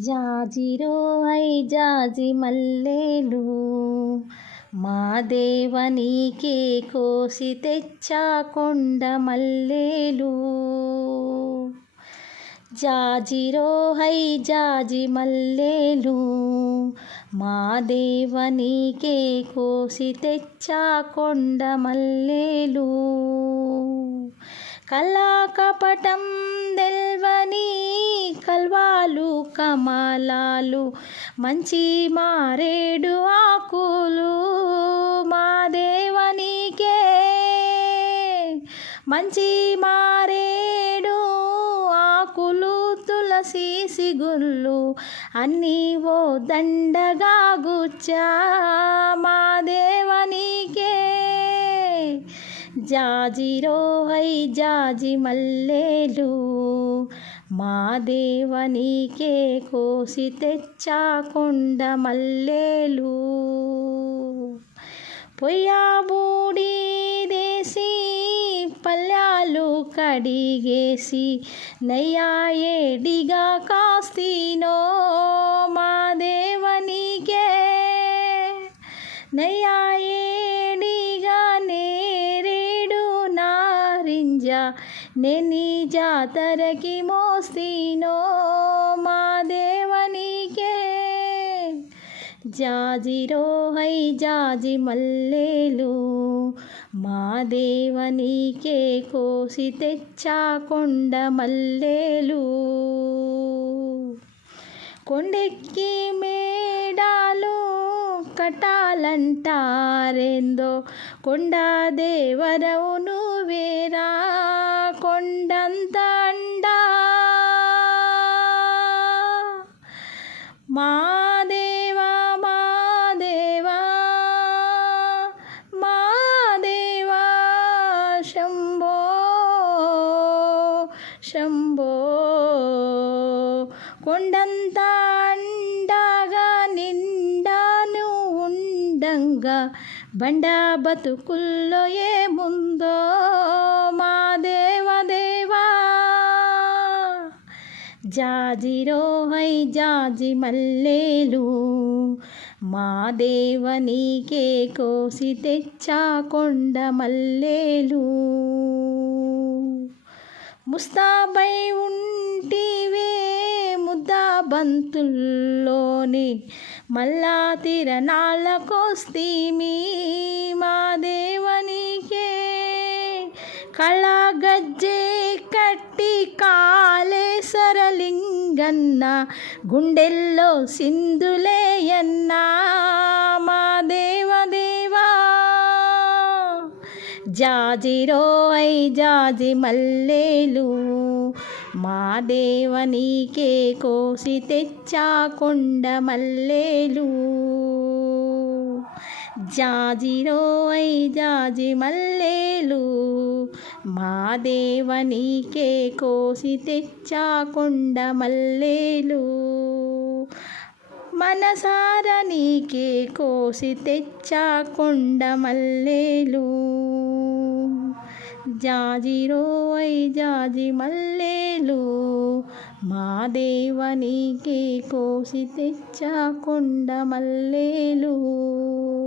జాజిరోయ్ జాజి మల్లేలు మా దేవనీకే కోసి తెచ్చా కొండ మల్లేలు. జాజిరోహై జాజి మల్లేలు మా దేవనీకే కోసి తెచ్చా కొండ మల్లేలు. కళాకపటం దెల్వని కల్వాలు కమలాలు మంచి మారేడు ఆకులు మా దేవనీకే. మంచి మారేడు ఆకులు తులసి సిగుళ్ళు అన్నీ ఓ దండగా గుచ్చా మా దేవనీకే. జాజిరోహై జాజి మల్లేలు మా దేవనీకే కోసి తెచ్చా కొండ మల్లేలు. పొయ్యాబూడి దేశీ పల్యాలు కడిగేసి నయ్యా ఏడిగా కాస్తీనో మా దేవనీకే. నయ్యా ఏడిగా నేరేడు నారింజ నేని జాతరకి మోస్తీనో మా దేవనీకే. జాజిరోహై జాజి మల్లేలు మా దేవనీకే కోసి తెచ్చా కొండ మల్లేలు. కొండెక్కి మేడాలు కట్టాలంటారేందో కొండ దేవరవు నువ్వేరా కొండంత అండా. మా దేవా మా దేవా మా దేవా శంభో శంభో. కొండంత అండగా నిండాను ఉండంగా బండా బతుకుల్లో ఏముందో మా దేవదేవా. జాజిరోహై జాజి మల్లేలు మా దేవనీకే కోసి తెచ్చా కొండ మల్లేలు. ముస్తాబై ఉంటివే ముద్దా బంతుల్లోని మల్లా తిరణాలకొస్తీమి మా దేవనీకే. కళ గజ్జే కట్టి కాళేశ్వరలింగన్న గుండెల్లో సింధులేయన్నా మా దేవదేవా. జాజిరోయ్ జాజి మల్లేలు మా దేవనీకే కోసి తెచ్చా కొండ మల్లేలు. జాజిరోయ్ జాజి మల్లేలు మా దేవనీకే కోసి తెచ్చా కొండ మల్లేలు. మనసార నీకే కోసి తెచ్చా కొండ మల్లేలు. జాజిరోయ్ జాజి మల్లేలు మా దేవనీకే కోసి తెచ్చా కొండ మల్లేలు.